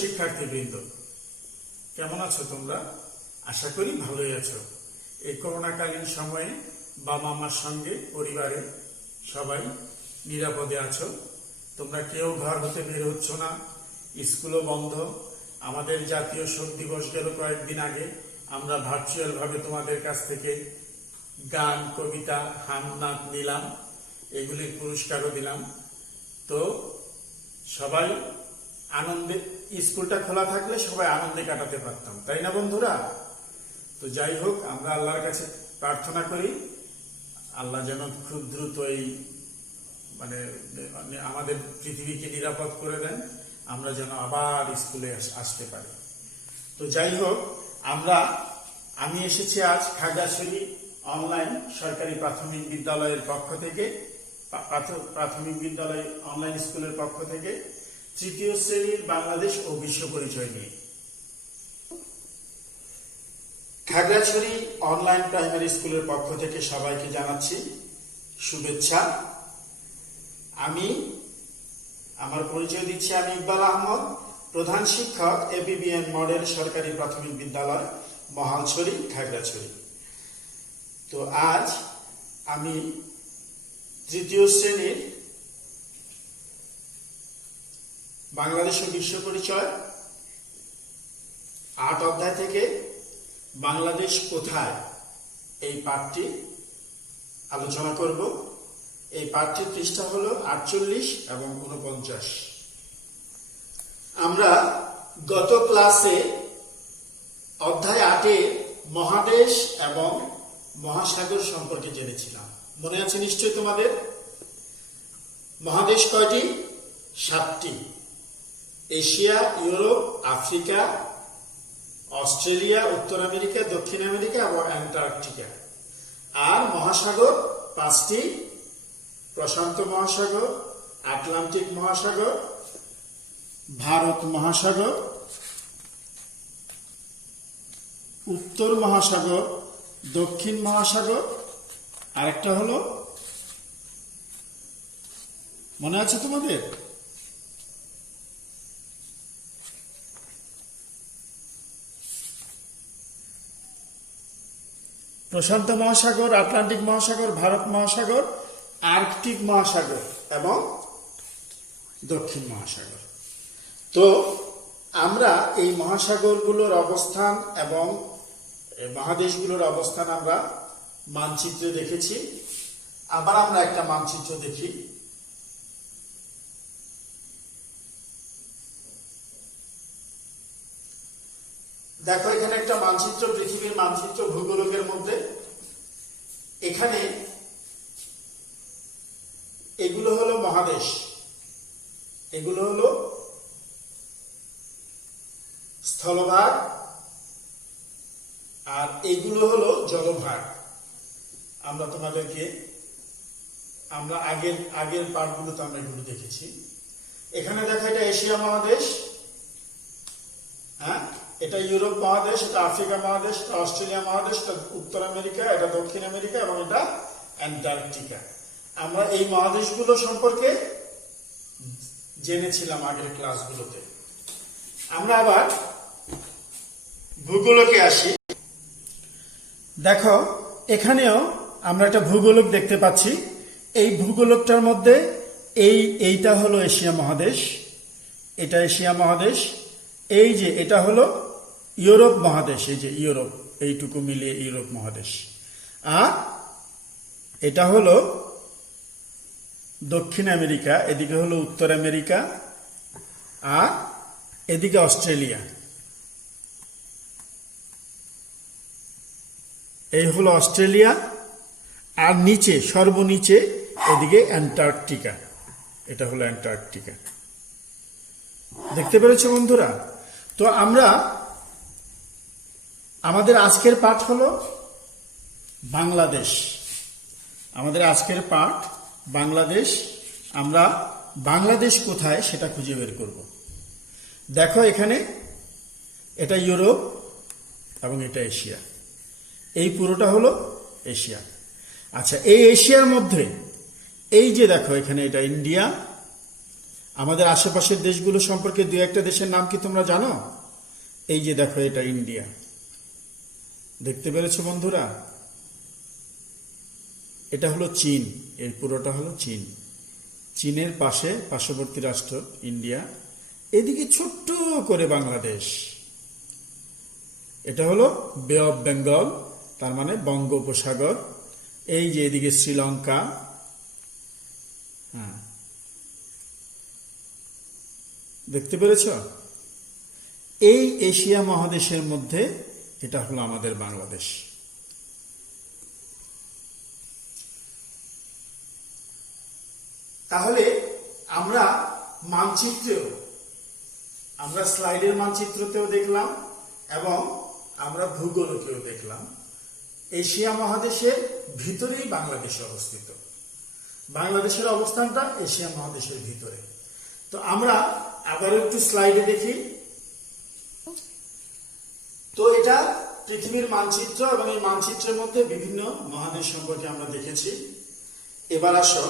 শিক্ষার্থীবৃন্দ, কেমন আছো তোমরা? আশা করি ভালোই আছো। এই করোনাকালীন সময়ে বাবা মার সঙ্গে পরিবারে সবাই নিরাপদে আছো। তোমরা কেউ ঘর হতে বের হচ্ছ না, স্কুলও বন্ধ। আমাদের জাতীয় শোক দিবস গেল কয়েকদিন আগে। আমরা ভার্চুয়াল ভাবে তোমাদের কাছ থেকে গান, কবিতা, হাম নাচ নিলাম, এগুলির পুরস্কারও দিলাম। তো সবাই আনন্দে, স্কুলটা খোলা থাকলে সবাই আনন্দে কাটাতে পারতাম, তাই না বন্ধুরা? তো যাই হোক, আমরা আল্লাহর কাছে প্রার্থনা করি আল্লাহ যেন খুব দ্রুত এই মানে আমাদের পৃথিবীকে নিরাপদ করে দেন, আমরা যেন আবার স্কুলে আসতে পারি। তো যাই হোক, আমি এসেছি আজ খাগড়াছড়ি অনলাইন সরকারি প্রাথমিক বিদ্যালয়ের পক্ষ থেকে, প্রাথমিক বিদ্যালয় অনলাইন স্কুলের পক্ষ থেকে তৃতীয় শ্রেণীর বাংলাদেশ ও বিশ্ব পরিচয় নিয়ে। খাগড়াছড়ি অনলাইন প্রাইমারি স্কুলের পক্ষ থেকে সবাইকে জানাচ্ছি শুভেচ্ছা। আমার পরিচয় দিচ্ছি, আমি ইকবাল আহমদ, প্রধান শিক্ষক এপিবিএন মডেল সরকারি প্রাথমিক বিদ্যালয় মহালছড়ি, খাগড়াছড়ি। তো আজ আমি তৃতীয় শ্রেণীর বাংলাদেশ ও বিশ্ব পরিচয় ৮ অধ্যায় থেকে বাংলাদেশ কোথায় এই পাঠটি আলোচনা করব। এই পাঠটির পৃষ্ঠা হলো ৪৮ এবং ৪৯। আমরা গত ক্লাসে অধ্যায় ৮-এ মহাদেশ এবং মহাসাগর সম্পর্কে জেনেছিলাম। মনে আছে নিশ্চয়ই তোমাদের? মহাদেশ কয়টি? ৭টি। এশিয়া, ইউরোপ, আফ্রিকা, অস্ট্রেলিয়া, উত্তর আমেরিকা, দক্ষিণ আমেরিকা এবং অ্যান্টার্কটিকা। আর মহাসাগর ৫টি: প্রশান্ত মহাসাগর, আটলান্টিক মহাসাগর, ভারত মহাসাগর, উত্তর মহাসাগর, দক্ষিণ মহাসাগর, আরেকটা হলো, মনে আছে তোমাদের? প্রশান্ত মহাসাগর, আটলান্টিক মহাসাগর, ভারত মহাসাগর, আর্কটিক মহাসাগর এবং দক্ষিণ মহাসাগর। তো আমরা এই মহাসাগরগুলোর অবস্থান এবং মহাদেশগুলোর অবস্থান আমরা মানচিত্রে দেখেছি। আবার আমরা একটা মানচিত্র দেখি। দেখো, এখানে একটা মানচিত্র, পৃথিবীর মানচিত্র ভূগোলকের মধ্যে। এখানে এগুলো হলো মহাদেশ, এগুলো হলো স্থলভাগ, আর এগুলো হলো জলভাগ। আমরা আগের পার্টগুলোতে আমরা এগুলো দেখেছি। এখানে দেখো, এটা এশিয়া মহাদেশ, হ্যাঁ, এটা ইউরোপ মহাদেশ, এটা আফ্রিকা মহাদেশ, এটা অস্ট্রেলিয়া মহাদেশ, এটা উত্তর আমেরিকা, এটা দক্ষিণ আমেরিকা এবং এটা অ্যান্টার্কটিকা। আমরা এই মহাদেশগুলো সম্পর্কে জেনেছিলাম আগের ক্লাসগুলোতে। আমরা আবার ভূগোলকে আসি। দেখো, এখানেও আমরা একটা ভূগোলক দেখতে পাচ্ছি। এই ভূগোলকটার মধ্যে এইটা হলো এশিয়া মহাদেশ, এটা এশিয়া মহাদেশ, এই যে এটা হলো ইউরোপ মহাদেশ, এই যে ইউরোপ, এইটুকু মিলিয়ে ইউরোপ মহাদেশ। আর এটা হলো দক্ষিণ আমেরিকা, এদিকে হলো উত্তর আমেরিকা, আর এদিকে অস্ট্রেলিয়া। এই হলো অস্ট্রেলিয়া, আর নিচে, সর্বনিচে এদিকে অ্যান্টার্কটিকা, এটা হলো অ্যান্টার্কটিকা। দেখতে পেরেছো বন্ধুরা? তো আমাদের আজকের পাঠ হলো বাংলাদেশ। আমাদের আজকের পাঠ বাংলাদেশ। আমরা বাংলাদেশ কোথায় সেটা খুঁজে বের করব। দেখো, এখানে এটা ইউরোপ এবং এটা এশিয়া, এই পুরোটা হলো এশিয়া। আচ্ছা, এই এশিয়ার মধ্যে এই যে দেখো, এখানে এটা ইন্ডিয়া, আমাদের আশেপাশের দেশগুলো সম্পর্কে দু একটা দেশের নাম কি তোমরা জানো? এই যে দেখো, এটা ইন্ডিয়া। দেখতে পেরেছো বন্ধুরা? এটা হলো চীন, এর পুরোটা হলো চীন। চীনের পার্শ্ববর্তী রাষ্ট্র ইন্ডিয়া। এদিকে ছোট্ট করে বাংলাদেশ। এটা হলো বে অফ বেঙ্গল, তার মানে বঙ্গোপসাগর। এই যে এদিকে শ্রীলঙ্কা। হ্যাঁ, দেখতে পেরেছ? এই এশিয়া মহাদেশের মধ্যে এটা হলো আমাদের বাংলাদেশ। তাহলে আমরা মানচিত্রেও, আমরা স্লাইডের মানচিত্রতেও দেখলাম এবং আমরা ভূগোলকেও দেখলাম এশিয়া মহাদেশের ভিতরেই বাংলাদেশ অবস্থিত। বাংলাদেশের অবস্থানটা এশিয়া মহাদেশের ভিতরে। তো আমরা আবার একটু স্লাইডে দেখি। তো এটা পৃথিবীর মানচিত্র এবং এই মানচিত্রের মধ্যে বিভিন্ন মহাদেশ সম্পর্কে আমরা দেখেছি। এবার আসো,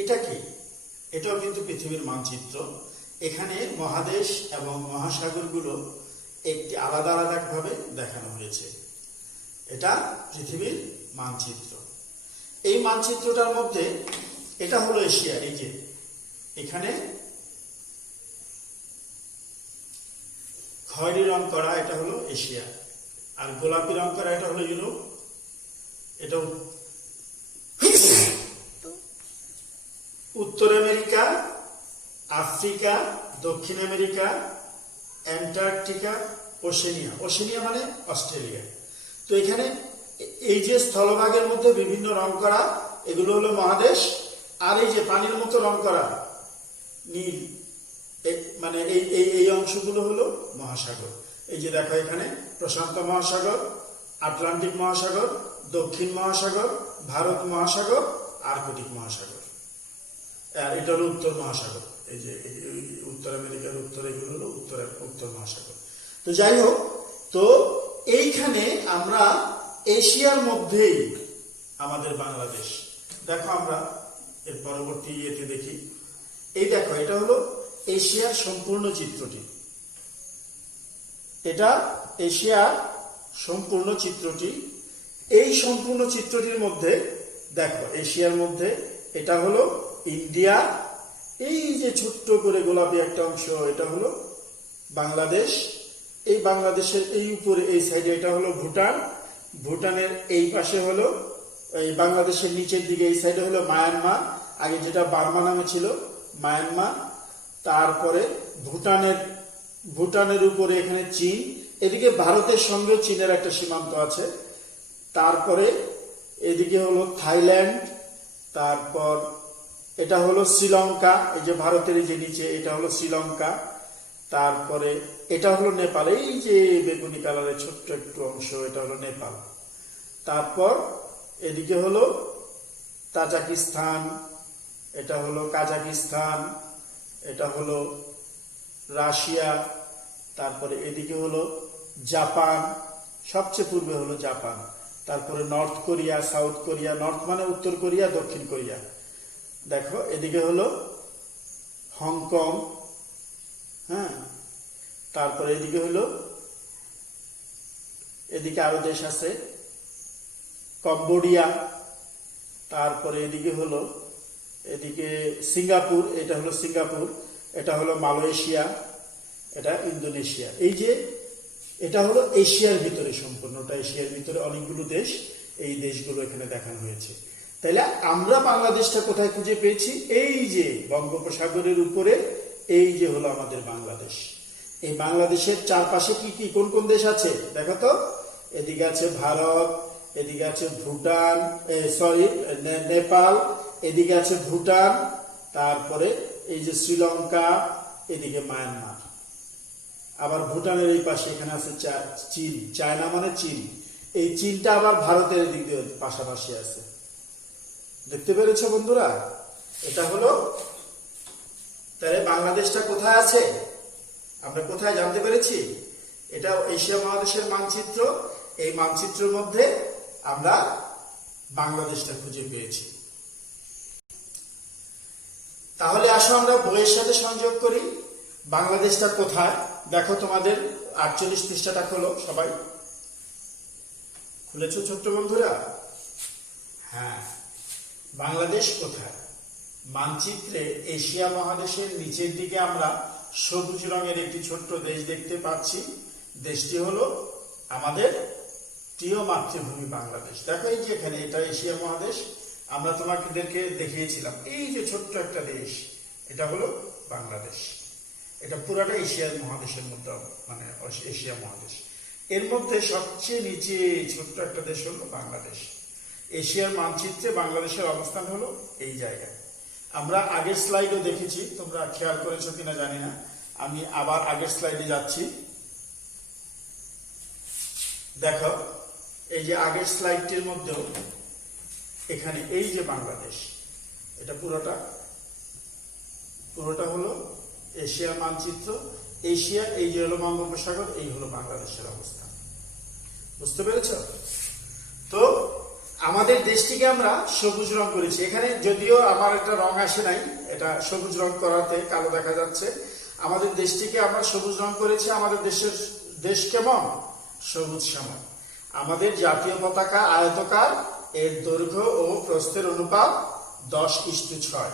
এটা কি? এটাও কিন্তু পৃথিবীর মানচিত্র। এখানে মহাদেশ এবং মহাসাগরগুলো একটি আলাদা আলাদা ভাবে দেখানো হয়েছে। এটা পৃথিবীর মানচিত্র। এই মানচিত্রটার মধ্যে এটা হলো এশিয়া। এই যে এখানে খয়েরি রং করা এটা হলো এশিয়া, আর গোলাপি রং করা এটা হলো ইউরোপ। এটা উত্তর আমেরিকা, আফ্রিকা, দক্ষিণ আমেরিকা, অ্যান্টার্কটিকা, ওশেনিয়া। ওশেনিয়া মানে অস্ট্রেলিয়া। তো এখানে এই যে স্থলভাগের মধ্যে বিভিন্ন রং করা, এগুলো হলো মহাদেশ। আর এই যে পানির মতো রং করা নীল, মানে এই অংশগুলো হলো মহাসাগর। এই যে দেখো, এখানে প্রশান্ত মহাসাগর, আটলান্টিক মহাসাগর, দক্ষিণ মহাসাগর, ভারত মহাসাগর, আর্কটিক মহাসাগর। আর এটা হলো উত্তর মহাসাগর। এই যে উত্তর আমেরিকার উত্তর, এগুলো হলো উত্তর মহাসাগর। তো যাই হোক, তো এইখানে আমরা এশিয়ার মধ্যেই আমাদের বাংলাদেশ। দেখো, আমরা এর পরবর্তী ইয়েতে দেখি। এই দেখো, এটা হলো এশিয়ার সম্পূর্ণ চিত্রটি। এটা এশিয়ার সম্পূর্ণ চিত্রটি। এই সম্পূর্ণ চিত্রটির মধ্যে দেখো, এশিয়ার মধ্যে এটা হলো ইন্ডিয়া। এই যে ছোট্ট করে গোলাপি একটা অংশ, এটা হলো বাংলাদেশ। এই বাংলাদেশের এই উপরে এই সাইডে এটা হলো ভুটান। ভুটানের এই পাশে হলো, এই বাংলাদেশের নিচের দিকে এই সাইডে হলো মায়ানমার, আগে যেটা বার্মা নামে ছিল, মায়ানমার। তারপরে ভুটানের উপরে এখানে চীন। এদিকে ভারতের সঙ্গে চীনের একটা সীমান্ত আছে। তারপরে এদিকে হলো থাইল্যান্ড। তারপর এটা হলো শ্রীলঙ্কা। এই যে ভারতের এই যে নিচে, এটা হলো শ্রীলঙ্কা। তারপরে এটা হলো নেপাল। এই যে বেগুনি কালারের ছোট্ট একটু অংশ, এটা হলো নেপাল। তারপর এদিকে হলো তাজিকিস্তান, এটা হলো কাজাকিস্তান, এটা হলো রাশিয়া। তারপরে এদিকে হলো জাপান, সবচেয়ে পূর্বে হলো জাপান। তারপরে north Korea, south Korea. North মানে উত্তর কোরিয়া, দক্ষিণ কোরিয়া। দেখো, এদিকে হলো হংকং। হ্যাঁ, তারপরে এদিকে হলো, এদিকে আরো দেশ আছে, কম্বোডিয়া। তারপরে এদিকে হলো, এদিকে সিঙ্গাপুর, এটা হলো সিঙ্গাপুর। এটা হলো মালয়েশিয়া, এটা ইন্দোনেশিয়া। এই যে এটা হলো এশিয়ার ভিতরে, সম্পূর্ণটা এশিয়ার ভিতরে অনেকগুলো দেশ। এই দেশগুলো এখানে দেখানো হয়েছে। তাইলে আমরা বাংলাদেশটা কোথায় খুঁজে পেয়েছি? এই যে বঙ্গোপসাগরের উপরে, এই যে হলো আমাদের বাংলাদেশ। এই বাংলাদেশের চারপাশে কি কি কোন কোন দেশ আছে দেখো তো। এদিকে আছে ভারত, এদিকে আছে ভুটান, নেপাল, এদিকে আছে ভুটান, তারপরে এই যে শ্রীলঙ্কা, এদিকে মায়ানমার। আবার ভুটানের এই পাশে এখানে আছে চীন। চায়না মানে চীন। এই চীনটা আবার ভারতের দিক দিয়ে পাশাপাশি আছে। দেখতে পেরেছো বন্ধুরা? এটা হলো, তাহলে বাংলাদেশটা কোথায় আছে আমরা কোথায় জানতে পেরেছি? এটা এশিয়া মহাদেশের মানচিত্র। এই মানচিত্রের মধ্যে আমরা বাংলাদেশটা খুঁজে পেয়েছি। তাহলে আসো আমরা বইয়ের সাথে সংযোগ করি। বাংলাদেশটা কোথায় দেখো, তোমাদের 48 পৃষ্ঠাটা খোলো, সবাই খুলেছো ছোট্ট বন্ধুরা? হ্যাঁ, বাংলাদেশ কোথায়? মানচিত্রে এশিয়া মহাদেশের নিচের দিকে আমরা সবুজ রঙের একটি ছোট্ট দেশ দেখতে পাচ্ছি। দেশটি হলো আমাদের প্রিয় মাতৃভূমি বাংলাদেশ। দেখো এই যে এখানে, এটা এশিয়া মহাদেশ। আমরা তোমাদেরকে দেখিয়েছিলাম এই যে ছোট্ট একটা দেশ, এটা হলো বাংলাদেশ। এটা পুরাটা এশিয়া মহাদেশের মধ্যে, মানে এশিয়া মহাদেশ। এর মধ্যে সবচেয়ে নিচে ছোট্ট একটা দেশ হলো বাংলাদেশ। এশিয়ার মানচিত্রে বাংলাদেশের অবস্থান হলো এই জায়গায়। আমরা আগের স্লাইডও দেখেছি, তোমরা খেয়াল করেছো কিনা জানি না। আমি আবার আগের স্লাইডে যাচ্ছি। দেখো এই যে আগের স্লাইডটির মধ্যেও এখানে এই যে বাংলাদেশ, এটা পুরোটা হলো এশিয়ার মানচিত্র। এশিয়া, এই যে হলো বঙ্গোপসাগর, এই হলো বাংলাদেশের অবস্থান। বুঝতে পেরেছ? তো আমাদের দেশটিকে আমরা সবুজ রং করেছি। এখানে যদিও আমার একটা রং আসে নাই, এটা সবুজ রং করাতে কালো দেখা যাচ্ছে। আমাদের দেশটিকে আমরা সবুজ রং করেছি। আমাদের দেশ কেমন? সবুজ শ্যামল। আমাদের জাতীয় পতাকা আয়তকার, এর দৈর্ঘ্য ও প্রস্থের অনুপাত 10:6।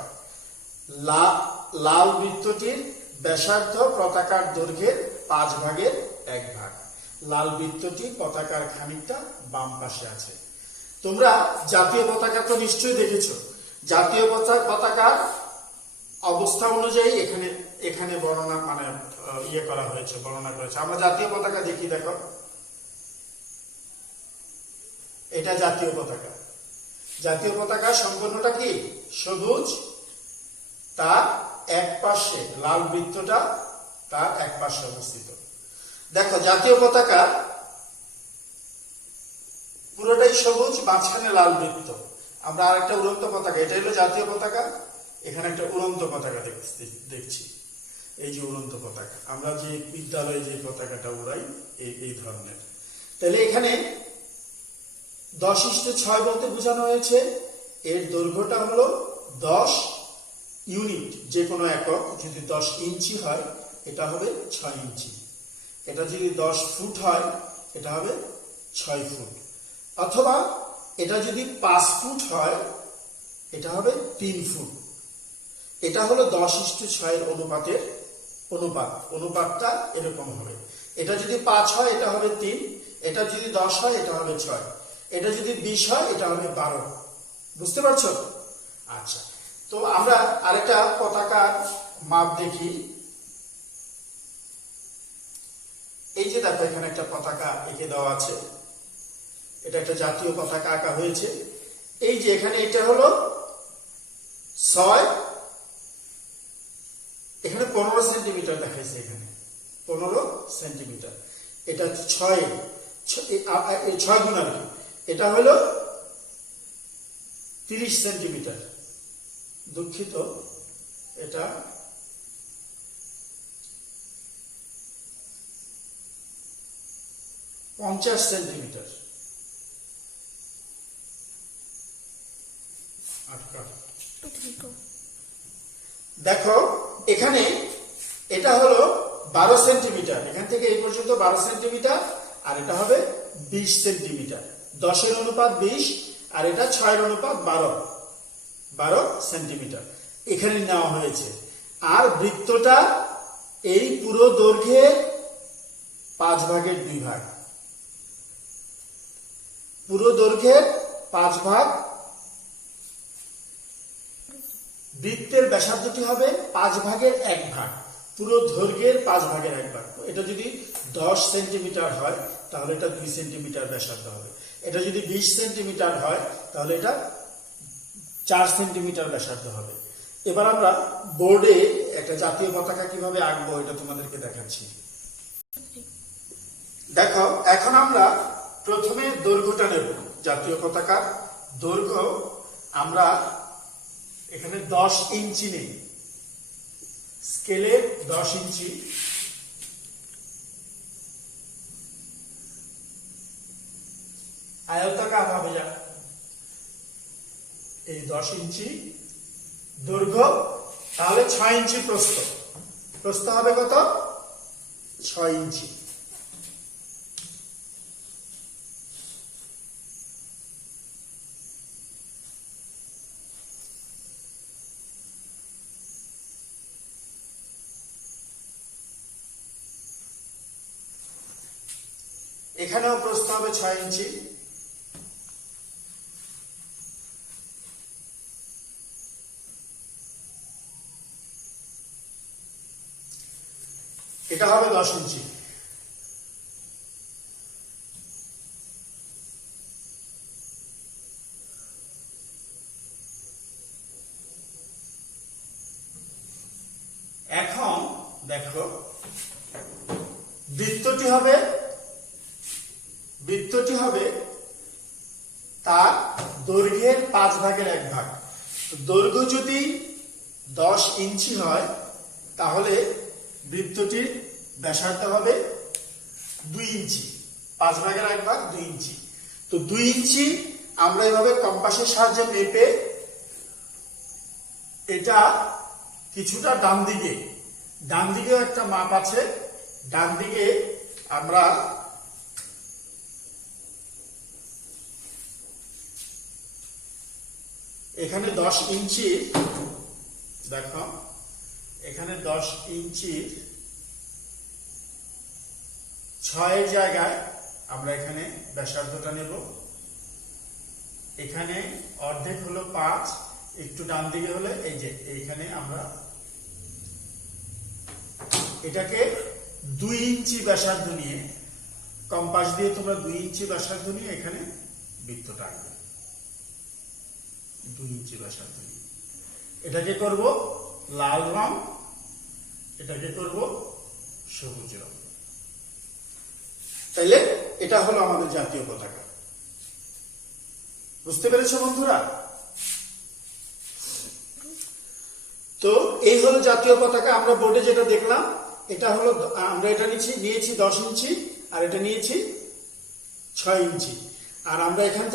লাল বৃত্তটির ব্যাসার্ধ পতাকার দৈর্ঘ্যের 1/5। লাল বৃত্তটি পতাকার খানিকটা বাম পাশে আছে। তোমরা জাতীয় পতাকা তো নিশ্চয়ই দেখেছো। জাতীয় পতাকার অবস্থা অনুযায়ী এখানে বর্ণনা, মানে করা হয়েছে, বর্ণনা করেছে। আমরা জাতীয় পতাকা দেখি, দেখো এটা জাতীয় পতাকা। জাতীয় পতাকা সম্পূর্ণটা কি? সবুজ। তার এক পাশে লাল বৃত্তটা তার এক পাশে অবস্থিত। দেখো জাতীয় পতাকা পুরোটাই সবুজ, মাঝখানে লাল বৃত্ত। আমরা আর একটা উড়ন্ত পতাকা, এটা হলো জাতীয় পতাকা। এখানে একটা উড়ন্ত পতাকা দেখছি, এই যে উড়ন্ত পতাকা। আমরা যে বিদ্যালয়ে যে পতাকাটা উড়াই, এই ধরনের। তাহলে এখানে 10:6 বলতে বোঝানো হয়েছে এর দৈর্ঘ্যটা হলো 10 ইউনিট। যে কোনো একক, যদি 10 ইঞ্চি হয় এটা হবে 6 ইঞ্চি। এটা যদি 10 ফুট হয় এটা হবে 6 ফুট। অথবা এটা যদি 5 ফুট হয় এটা হবে 3 ফুট। এটা হলো 10:6 এর অনুপাতটা এরকম হবে। এটা যদি 5 হয় এটা হবে 3, এটা যদি 10 হয় এটা হবে 6, এটা যদি 20 হয় এটা হবে 12। বুঝতে পারছো? আচ্ছা, তো আমরা আরেকটা পতাকার মাপ দেখি। এই যে দেখো এখানে একটা পতাকা এঁকে দেওয়া আছে, এটা একটা জাতীয় পতাকা আঁকা হয়েছে। এই যে এখানে এটা হলো 6, এখানে 15 সেন্টিমিটার দেখাইছে, এখানে 15 সেন্টিমিটার। এটা 6 গুণ আর কি, এটা হলো 30 সেন্টিমিটার। দুঃখিত, এটা 50 সেন্টিমিটার। দেখো এখানে এটা হলো 12 সেন্টিমিটার, এখান থেকে এই পর্যন্ত 12 সেন্টিমিটার, আর এটা হবে 20 সেন্টিমিটার। 10 এর অনুপাত 20, আর এটা 6 এর অনুপাত 12 সেন্টিমিটার এখানে নেওয়া হয়েছে। আর বৃত্তটা এই পুরো দৈর্ঘ্যের 5/2। পুরো দৈর্ঘ্যের 5 ভাগ। বৃত্তের ব্যাসার্ধটি হবে 5/1 পুরো দৈর্ঘ্যের 5/1। এটা যদি 10 সেন্টিমিটার হয় তাহলে এটা 2 সেন্টিমিটার ব্যাসার্ধ হবে। এটা যদি 20 সেন্টিমিটার হয় তাহলে এটা 4 সেন্টিমিটার ব্যাসার্ধ হবে। এবার আমরা বোর্ডে একটা জাতীয় পতাকা কিভাবে আঁকবো এটা তোমাদেরকে দেখাচ্ছি। দেখো এখন আমরা প্রথমে দৈর্ঘ্যটা নেব। জাতীয় পতাকার দৈর্ঘ্য আমরা এখানে 10 ইঞ্চি নেই, স্কেলে 10 ইঞ্চি। আয়তাকার হবে যা, এই 10 ইঞ্চি দৈর্ঘ্য তাহলে 6 ইঞ্চি প্রস্থ। প্রস্থ হবে কত? 6 ইঞ্চি। এখানেও প্রস্থ হবে 6 ইঞ্চি। এটা হবে 10 ইঞ্চি। এখন দেখো বৃত্তটি হবে তার দৈর্ঘ্যের 5 ভাগের 1 ভাগ। দৈর্ঘ্য যদি 10 ইঞ্চি হয় তাহলে বৃত্তটির ব্যাসার্ধ হবে 2 ইঞ্চি। 5 ভাগের 1 ভাগ 2 ইঞ্চি। তো 2 ইঞ্চি আমরা এভাবে কম্পাসের সাহায্যে মেপে এটা কিছুটা ডান দিকেও একটা মাপ আছে। ডান দিকে আমরা এখানে 10 ইঞ্চি, দেখো এখানে 10 ইঞ্চির 6 জায়গায় আমরা এখানে ব্যাসার্ধটা নেব। এখানে অর্ধেক হলো 5, একটু ডান দিকে হলে এই যে এইখানে আমরা এটাকে 2 ইঞ্চি ব্যাসার্ধ নিয়ে, কম্পাস দিয়ে তোমরা 2 ইঞ্চি ব্যাসার্ধ নিয়ে এখানে বৃত্তটা আঁকবে। 2 ইঞ্চি ব্যাসার্ধ নিয়ে এটাকে করব লাল রং, এটাকে করব সবুজ রং। তাইলে এটা হলো আমাদের জাতীয় পতাকা। বুঝতে পেরেছো বন্ধুরা? তো এই হলো জাতীয় পতাকা। আমরা বোর্ডে যেটা দেখলাম এটা হলো, আমরা এটা নিয়েছি 10 ইঞ্চি আর এটা নিয়েছি 6 ইঞ্চি। আর আমরা এখান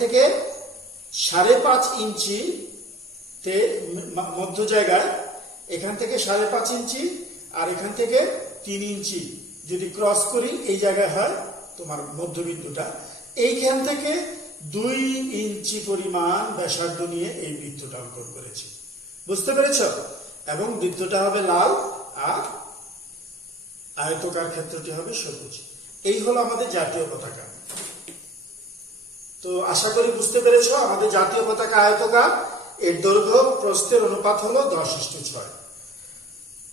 থেকে 5.5 ইঞ্চি তে মধ্য জায়গায়, এখান থেকে 5.5 ইঞ্চি আর এখান থেকে 3 ইঞ্চি যদি ক্রস করি এই জায়গায় হয় তোমার মধ্যবিন্দুটা। এইখান থেকে 2 ইঞ্চি পরিমাণ ব্যাসার্ধ নিয়ে এই বৃত্তটা অঙ্কন করেছি। বুঝতে পেরেছ? এবং বৃত্তটা হবে লাল আর আয়তকার ক্ষেত্রটি হবে সবুজ। এই হলো আমাদের জাতীয় পতাকা। তো আশা করি বুঝতে পেরেছ আমাদের জাতীয় পতাকা আয়তকার। এর দৈর্ঘ্য প্রস্থের অনুপাত হলো 10:6।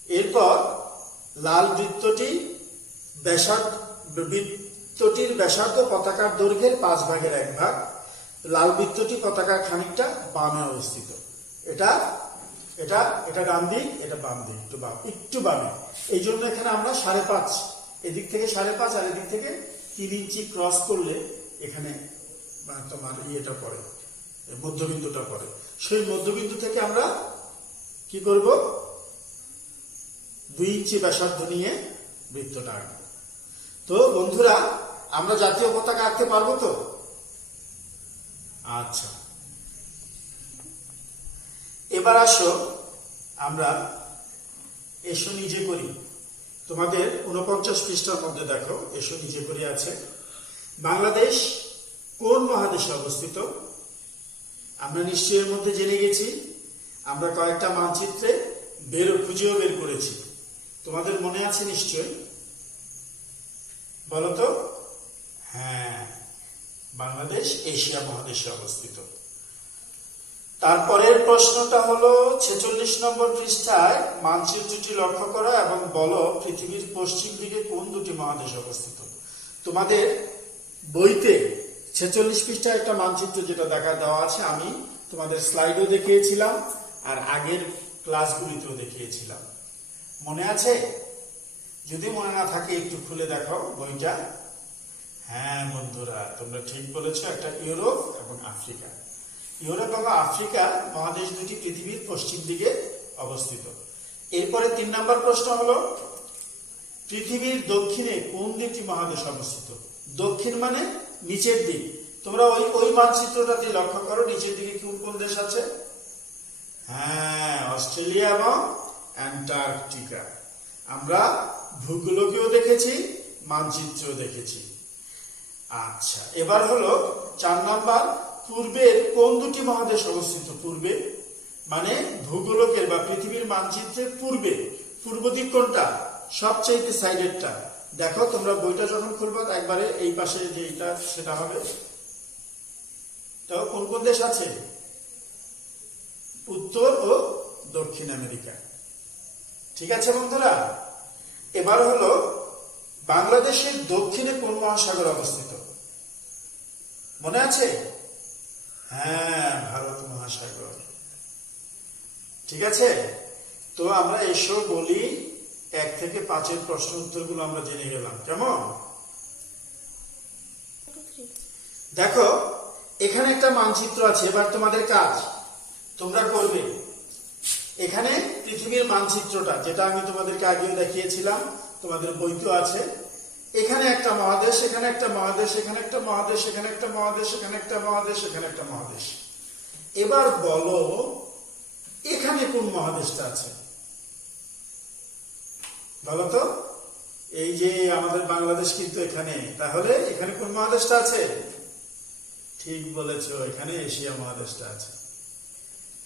এরপর লাল বৃত্তটির ব্যাসার্ধ পতাকার দৈর্ঘ্যের 5 ভাগের 1 ভাগ। লাল বৃত্তটি পতাকার খানিকটা বামে অবস্থিত। এটা ডান দিক, এটা বাম দিক, একটু বামে। এই জন্য এখানে আমরা 5.5, এদিক থেকে 5.5 আর এদিক থেকে 3 ইঞ্চি ক্রস করলে এখানে তোমার ইয়েটা পড়ে, মধ্যবিন্দুটা পড়ে। সেই মধ্যবিন্দু থেকে আমরা কি করব? 2 ইঞ্চি ব্যাসার্ধ নিয়ে বৃত্তটা আঁকব। তো বন্ধুরা, আমরা জাতীয় পতাকা আঁকতে পারবো তো? আচ্ছা, এবার আসো আমরা এসো নিজে করি। তোমাদের 49 পৃষ্ঠার মধ্যে দেখো এসো নিজে করি আছে। বাংলাদেশ কোন মহাদেশে অবস্থিত? আমরা নিশ্চয়ই এর মধ্যে জেনে গেছি। আমরা কয়েকটা মানচিত্রে খুঁজেও বের করেছি। তোমাদের মনে আছে নিশ্চয়ই? বলতো? হ্যাঁ, বাংলাদেশ এশিয়া মহাদেশে অবস্থিত। তারপরের প্রশ্নটা হলো 46 নম্বর পৃষ্ঠায় মানচিত্রটি লক্ষ্য করো এবং বলো পৃথিবীর পশ্চিম দিকে কোন দুটি মহাদেশ অবস্থিত। তোমাদের বইতে 46 পৃষ্ঠায় একটা মানচিত্র যেটা দেওয়া আছে, আমি তোমাদের স্লাইডও দেখিয়েছিলাম আর আগের ক্লাসগুলিতেও দেখিয়েছিলাম। মনে আছে? যদি মনে না থাকে একটু খুলে দেখো বইটা। হ্যাঁ বন্ধুরা, তোমরা ঠিক বলেছো, একটা ইউরোপ এবং আফ্রিকা। ইউরোপ এবং আফ্রিকা মহাদেশ দুটি পৃথিবীর পশ্চিম দিকে অবস্থিত। এরপরে 3 নম্বর প্রশ্ন হলো পৃথিবীর দক্ষিণে কোন দিকটি মহাদেশ অবস্থিত? দক্ষিণ মানে নিচের দিক। তোমরা ওই মানচিত্রটাতে লক্ষ্য করো নিচের দিকে কোন কোন দেশ আছে। হ্যাঁ, অস্ট্রেলিয়া এবং অ্যান্টার্কটিকা। আমরা ভূগোলকেও দেখেছি, মানচিত্রেও দেখেছি। আচ্ছা, এবার হলো 4 নাম্বার, পূর্বের কোন দুটি মহাদেশ অবস্থিত? পূর্বে মানে ভূগোলকের বা পৃথিবীর মানচিত্রের পূর্বে, পূর্ব দিক কোনটা? সবচেয়ে সাইডেরটা। দেখো তোমরা বইটা যখন খুলবা একবারে এই পাশে যেটা সেটা হবে। তো কোন কোন দেশ আছে? উত্তর ও দক্ষিণ আমেরিকা। ঠিক আছে বন্ধুরা, এবার হলো বাংলাদেশের দক্ষিণে কোন মহাসাগর অবস্থিত? মনে আছে? হ্যাঁ, ভারত মহাসাগর। ঠিক আছে, তো আমরা এসো বলি 1 থেকে 5 প্রশ্ন উত্তরগুলো আমরা জেনে গেলাম। কেমন? দেখো এখানে একটা মানচিত্র আছে। এবার তোমাদের কাজ তোমরা করবে, এখানে পৃথিবীর মানচিত্রটা যেটা আমি তোমাদেরকে আগেও দেখিয়েছিলাম, তোমাদের বইতেও আছে। এখানে একটা মহাদেশ, এখানে একটা মহাদেশ, এখানে একটা মহাদেশ, এখানে একটা মহাদেশ, এখানে একটা মহাদেশ, এখানে একটা মহাদেশ। এবার বলো এখানে কোন মহাদেশটা আছে? বলো তো। এই যে আমাদের বাংলাদেশ কিন্তু এখানে, তাহলে এখানে কোন মহাদেশটা আছে? ঠিক বলেছো, এখানে এশিয়া মহাদেশটা আছে।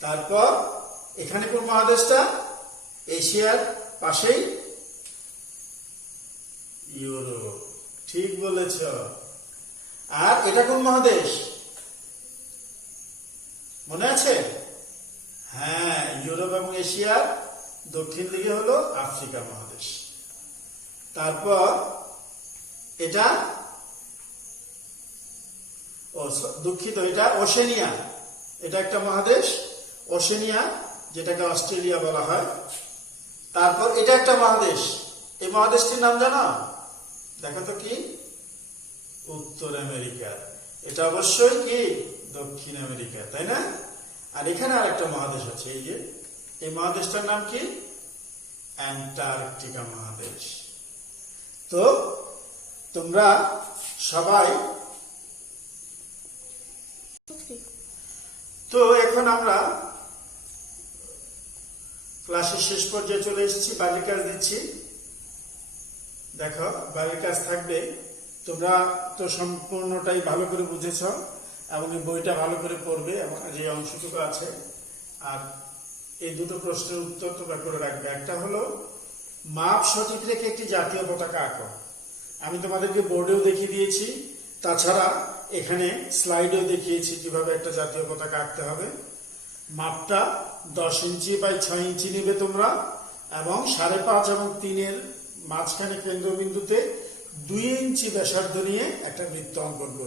তারপর এখানে কোন মহাদেশটা? এশিয়ার পাশেই ইউরোপ। ঠিক বলেছ। আর এটা কোন মহাদেশ? মনে আছে? হ্যাঁ, ইউরোপ এবং এশিয়ার দক্ষিণ দিকে হলো আফ্রিকা মহাদেশ। তারপর এটা দুঃখিত, এটা ওশেনিয়া। এটা একটা মহাদেশ, ওশেনিয়া, যেটাকে অস্ট্রেলিয়া বলা হয়। তারপর এটা একটা মহাদেশ, এই মহাদেশটির নাম জানো? দেখো তো কি? উত্তর আমেরিকা। এটা অবশ্যই কি দক্ষিণ আমেরিকা, তাই না? আর এখানে আরেকটা মহাদেশ আছে, এই যে এই মহাদেশটার নাম কি? অ্যান্টার্কটিকা মহাদেশ। তো তোমরা সবাই, তো এখন আমরা ক্লাসের শেষ পর্যায়ে চলে এসেছি। বাড়ির কাজ দিচ্ছি। দেখো বাড়ির কাজ থাকবে, তোমরা তো সম্পূর্ণটাই ভালো করে বুঝেছ এবং এই বইটা ভালো করে পড়বে এবং যে অংশটুকু আছে। আর এই দুটো প্রশ্নের উত্তর তোমরা করে রাখবে। একটা হলো মাপ সঠিক রেখে একটি জাতীয় পতাকা আঁকো। আমি তোমাদেরকে বোর্ডেও দেখিয়ে দিয়েছি, তাছাড়া এখানে স্লাইডেও দেখিয়েছি কিভাবে একটা জাতীয় পতাকা আঁকতে হবে। মাপটা 10 ইঞ্চি বাই 6 ইঞ্চি নেবে তোমরা, এবং 5.5 এবং 3 মাঝখানে কেন্দ্রবিন্দুতে 2 ইঞ্চি ব্যাসার্ধ নিয়ে একটা বৃত্ত অঙ্কন করবে।